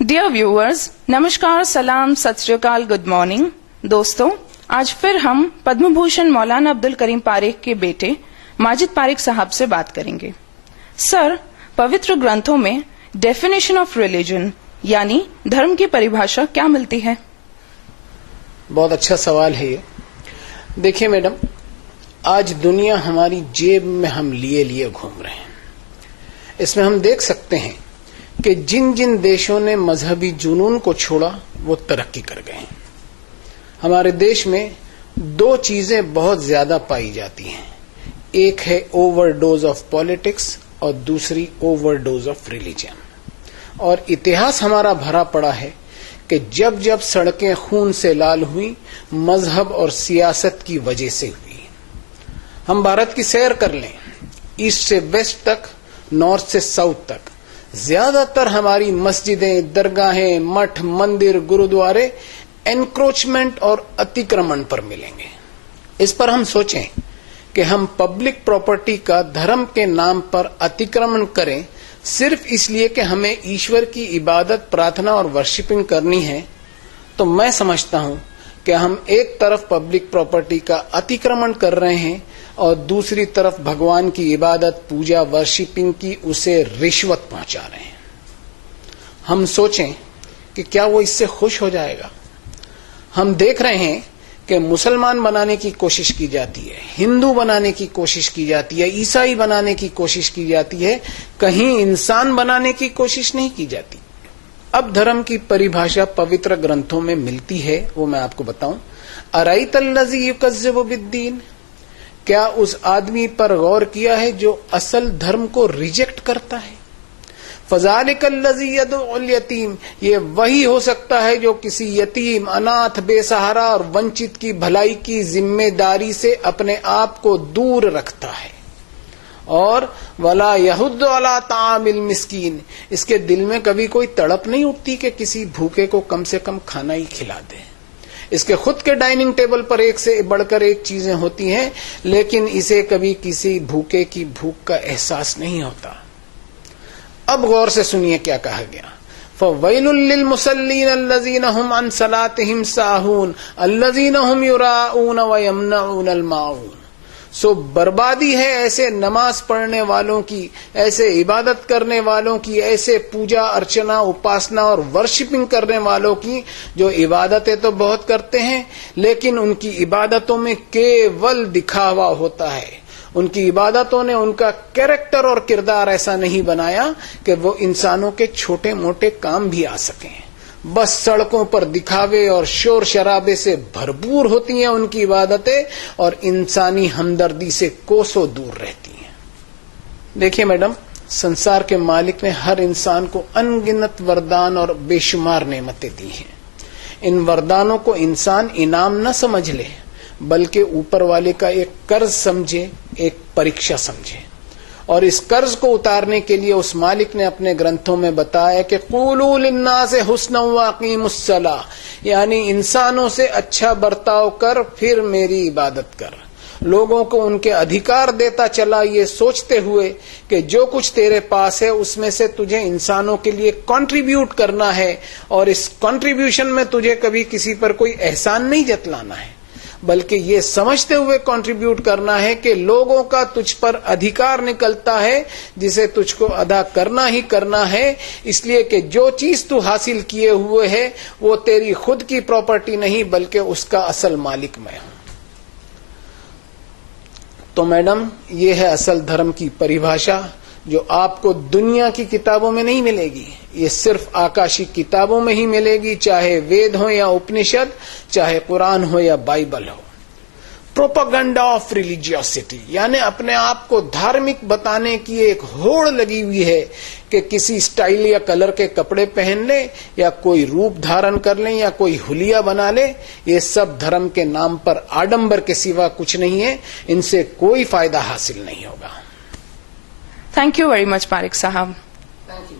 Dear viewers, नमस्कार, सलाम, सत श्री अकाल, गुड मॉर्निंग। दोस्तों, आज फिर हम पद्म भूषण मौलाना अब्दुल करीम पारेख के बेटे माजिद पारेख साहब से बात करेंगे। सर, पवित्र ग्रंथों में डेफिनेशन ऑफ रिलीजन यानी धर्म की परिभाषा क्या मिलती है? बहुत अच्छा सवाल है ये। देखिए मैडम, आज दुनिया हमारी जेब में हम लिए लिए घूम रहे हैं। इसमें हम देख सकते हैं कि जिन जिन देशों ने मजहबी जुनून को छोड़ा वो तरक्की कर गए हैं। हमारे देश में दो चीजें बहुत ज्यादा पाई जाती हैं, एक है ओवरडोज ऑफ पॉलिटिक्स और दूसरी ओवरडोज ऑफ रिलीजन। और इतिहास हमारा भरा पड़ा है कि जब जब सड़कें खून से लाल हुई, मजहब और सियासत की वजह से हुई। हम भारत की सैर कर लें, ईस्ट से वेस्ट तक, नॉर्थ से साउथ तक, ज्यादातर हमारी मस्जिदें, दरगाहें, मठ, मंदिर, गुरुद्वारे एनक्रोचमेंट और अतिक्रमण पर मिलेंगे। इस पर हम सोचें कि हम पब्लिक प्रॉपर्टी का धर्म के नाम पर अतिक्रमण करें सिर्फ इसलिए कि हमें ईश्वर की इबादत, प्रार्थना और वर्शिपिंग करनी है, तो मैं समझता हूं कि हम एक तरफ पब्लिक प्रॉपर्टी का अतिक्रमण कर रहे हैं और दूसरी तरफ भगवान की इबादत, पूजा, वर्शिपिंग की उसे रिश्वत पहुंचा रहे हैं। हम सोचें कि क्या वो इससे खुश हो जाएगा? हम देख रहे हैं कि मुसलमान बनाने की कोशिश की जाती है, हिंदू बनाने की कोशिश की जाती है, ईसाई बनाने की कोशिश की जाती है, कहीं इंसान बनाने की कोशिश नहीं की जाती। अब धर्म की परिभाषा पवित्र ग्रंथों में मिलती है, वो मैं आपको बताऊं। अराइतल्लज़ी युकज़्ज़िबु बिद्दीन, क्या उस आदमी पर गौर किया है जो असल धर्म को रिजेक्ट करता है? फज़ालिकल्लज़ी यदउल यतीम, ये वही हो सकता है जो किसी यतीम, अनाथ, बेसहारा और वंचित की भलाई की जिम्मेदारी से अपने आप को दूर रखता है। और वला यहुद्दु अला तामिल मिस्कीन, इसके दिल में कभी कोई तड़प नहीं उठती कि किसी भूखे को कम से कम खाना ही खिला दे। इसके खुद के डाइनिंग टेबल पर एक से बढ़कर एक चीजें होती हैं, लेकिन इसे कभी किसी भूखे की भूख का एहसास नहीं होता। अब गौर से सुनिए क्या कहा गया। फ़वैलुल लिल मुसल्लीन अल्लज़ीना हुम अन सलातिहिम साहून अल्लज़ीना हुम युराऊन व यमनऊनल माऊन। सो बर्बादी है ऐसे नमाज पढ़ने वालों की, ऐसे इबादत करने वालों की, ऐसे पूजा अर्चना, उपासना और वर्शिपिंग करने वालों की जो इबादतें तो बहुत करते हैं, लेकिन उनकी इबादतों में केवल दिखावा होता है। उनकी इबादतों ने उनका कैरेक्टर और किरदार ऐसा नहीं बनाया कि वो इंसानों के छोटे मोटे काम भी आ सकें। बस सड़कों पर दिखावे और शोर शराबे से भरपूर होती हैं उनकी इबादतें, और इंसानी हमदर्दी से कोसों दूर रहती हैं। देखिए मैडम, संसार के मालिक ने हर इंसान को अनगिनत वरदान और बेशुमार नेमतें दी हैं। इन वरदानों को इंसान इनाम न समझ ले, बल्कि ऊपर वाले का एक कर्ज समझे, एक परीक्षा समझे। और इस कर्ज को उतारने के लिए उस मालिक ने अपने ग्रंथों में बताया कि क़ूलू लिन्नासि हुस्नन व अक़ीमुस्सलाह, यानी इंसानों से अच्छा बर्ताव कर, फिर मेरी इबादत कर। लोगों को उनके अधिकार देता चला, ये सोचते हुए कि जो कुछ तेरे पास है उसमें से तुझे इंसानों के लिए कंट्रीब्यूट करना है, और इस कंट्रीब्यूशन में तुझे कभी किसी पर कोई एहसान नहीं जतलाना है, बल्कि ये समझते हुए कंट्रीब्यूट करना है कि लोगों का तुझ पर अधिकार निकलता है जिसे तुझको अदा करना ही करना है, इसलिए कि जो चीज तू हासिल किए हुए है वो तेरी खुद की प्रॉपर्टी नहीं, बल्कि उसका असल मालिक मैं हूं। तो मैडम, ये है असल धर्म की परिभाषा, जो आपको दुनिया की किताबों में नहीं मिलेगी। ये सिर्फ आकाशी किताबों में ही मिलेगी, चाहे वेद हो या उपनिषद, चाहे कुरान हो या बाइबल हो। प्रोपेगेंडा ऑफ रिलीजियोसिटी, यानी अपने आप को धार्मिक बताने की एक होड़ लगी हुई है कि किसी स्टाइल या कलर के कपड़े पहन ले, या कोई रूप धारण कर ले, या कोई हुलिया बना ले। ये सब धर्म के नाम पर आडंबर के सिवा कुछ नहीं है, इनसे कोई फायदा हासिल नहीं होगा। Thank you very much Parekh साहब। Thank you.